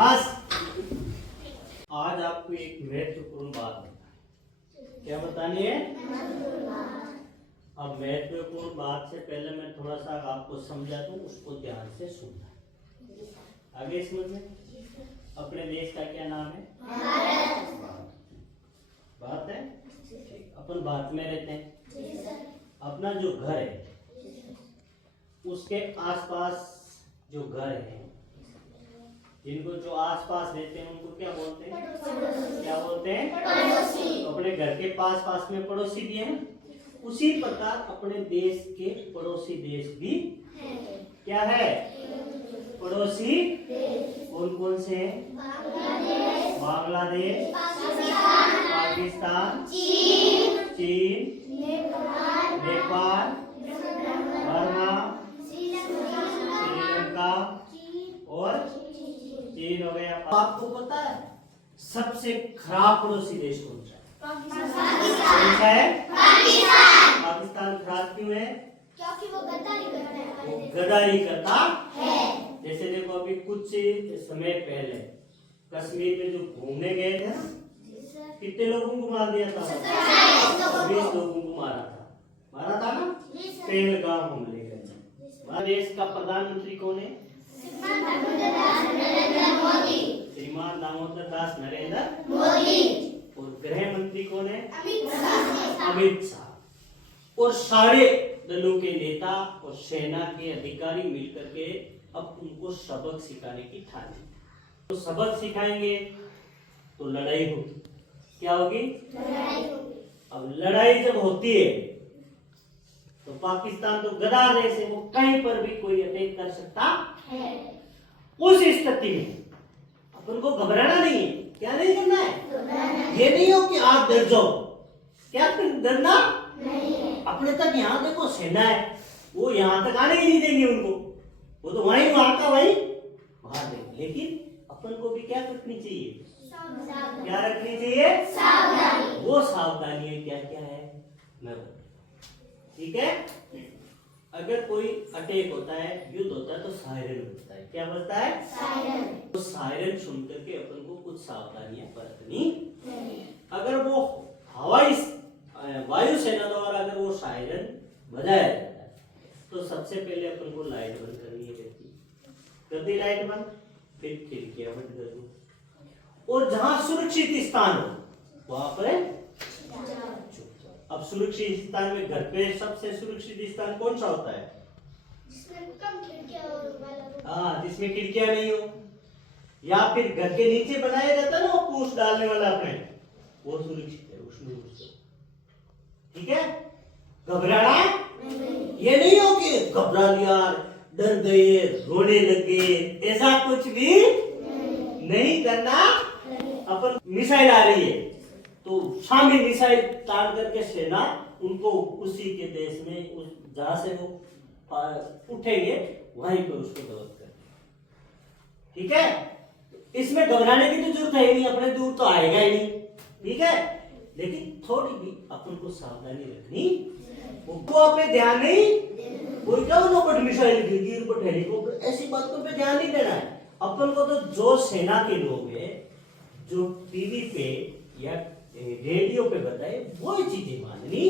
बस आज आपको एक महत्वपूर्ण बात बतानी। क्या बतानी है? अब महत्वपूर्ण बात से पहले मैं थोड़ा सा आपको समझा दूं, उसको ध्यान से सुनना। आगे समझ में? अपने देश का क्या नाम है? भारत। बात है? अपन भारत में रहते हैं। अपना जो घर है उसके आसपास जो घर है, जिनको जो आसपास रहते हैं उनको क्या बोलते हैं? क्या बोलते हैं? पड़ोसी। अपने घर के पास पास में पड़ोसी भी है। उसी प्रकार अपने देश के पड़ोसी देश भी है। क्या है? पड़ोसी कौन कौन से हैं? बांग्लादेश, पाकिस्तान, चीन, नेपाल, बर्मा, श्रीलंका और चीन हो गया। आपको पता है सबसे खराब पड़ोसी देश कौन सा है? कौन सा है? पाकिस्तान खराब क्यों है? क्योंकि वो गद्दारी करता है। वो गद्दारी करता है। जैसे देखो अभी कुछ समय पहले कश्मीर में जो घूमने गए थे ना, कितने लोगों को मार दिया था? 20 लोगों को मारा था ना? पहलगाम हमले के। हमारे देश का प्रधानमंत्री कौन है? श्रीमान दामोदर दास नरेंद्र मोदी। और गृह मंत्री कौन है? अमित शाह। और सारे दलों के नेता और सेना के अधिकारी मिलकर के अब उनको सबक सिखाने की ठानी। तो सबक सिखाएंगे तो लड़ाई होगी। क्या होगी? लड़ाई होगी। अब लड़ाई जब होती है तो पाकिस्तान तो गद्दार देश है, वो कहीं पर भी कोई अटैक कर सकता है। उस स्थिति में अपन को घबराना नहीं है। क्या नहीं करना है? ये नहीं हो कि आप डर जाओ। क्या डरना नहीं है। अपने तक यहाँ देखो सेना है, वो यहाँ तक आने ही नहीं देंगे उनको। वो तो वहीं वहां का वहीं मार देंगे। लेकिन अपन को भी क्या रखनी चाहिए? क्या रखनी चाहिए? सावधानी। वो सावधानी क्या क्या है मैं बताऊं। ठीक है? अगर कोई अटैक होता है, युद्ध होता है तो सायरन बजता है। क्या बजता है? सायरन। तो सायरन सुन करके अपन को कुछ सावधानियां बरतनी। अगर वो हवाई वायुसेना द्वारा अगर वो सायरन बजाया जाता है तो सबसे पहले अपन को लाइट बंद करनी है। कर दी लाइट बंद, फिर खिड़कियां बंद कर दो और जहां सुरक्षित स्थान हो वहां पर अब सुरक्षित स्थान में घर पे सबसे सुरक्षित स्थान कौन सा होता है? जिसमें कम खिड़कियां हो। हाँ, जिसमें खिड़कियां नहीं हो, या फिर घर के नीचे बनाया जाता है ना वो पूछ डालने वाला अपने, वो सुरक्षित है उसमें। ठीक है? घबराना ये नहीं हो कि घबरा लिया, डर गए, रोने लगे, ऐसा कुछ भी नहीं करना। अपन मिसाइल आ रही है तो सामने मिसाइल ताड़ करके सेना उनको उसी के देश में उस जहां से वो उठेंगे वहीं पे उसको गलत कर। ठीक है? इसमें घबराने की तो जरूरत है नहीं, अपने दूर तो आएगा ही नहीं। ठीक है? लेकिन थोड़ी भी अपन को सावधानी रखनी। वो पे ध्यान नहीं, कोई क्या उन्होंने मिसाइल गिर पर हेलीकॉप्टर ऐसी बातों पे ध्यान नहीं देना है। अपन को तो जो सेना के लोग हैं जो टीवी पे या रेडियो पे बताए वो चीजें माननी।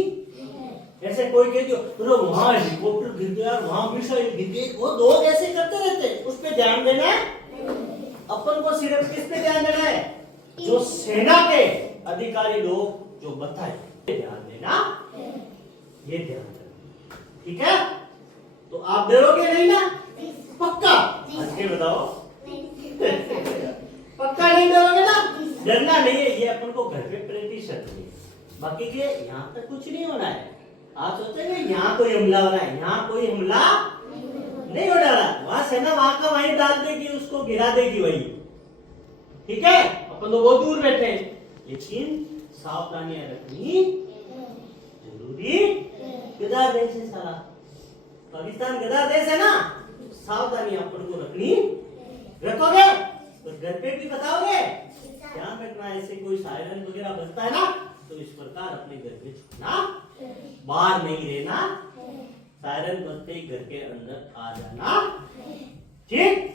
ऐसे कोई कह दियो वहां हेलीकॉप्टर गिर गया, वहां मिसाइल गिर गई, वो लोग ऐसे करते रहते, उस पे ध्यान देना है। अपन को सिर्फ किस पे ध्यान देना है? जो सेना के अधिकारी लोग जो बताए ध्यान देना, ये ध्यान देना। ठीक है? तो आप डरोगे नहीं ना? पक्का? हंस के बताओ। पक्का नहीं डरोगे ना? डरना नहीं है, ये अपन को घर पे प्रैक्टिस करनी है। बाकी के यहाँ तक कुछ नहीं होना है। आप सोचते हैं यहाँ कोई हमला हो रहा है, यहाँ कोई हमला नहीं हो रहा। वहां सेना वहां का वहीं डाल देगी, उसको गिरा देगी वही। ठीक है? अपन तो बहुत दूर बैठे हैं, लेकिन सावधानियां रखनी जरूरी। गद्दार देश है साला, पाकिस्तान गद्दार देश है ना, सावधानी अपन को रखनी। रखोगे तो घर पे भी बताओगे, ध्यान रखना। ऐसे कोई सायरन वगैरह बजता है ना तो इस प्रकार अपने घर पे छुपना, बाहर नहीं रहना, सायरन बजते ही घर के अंदर आ जाना। ठीक?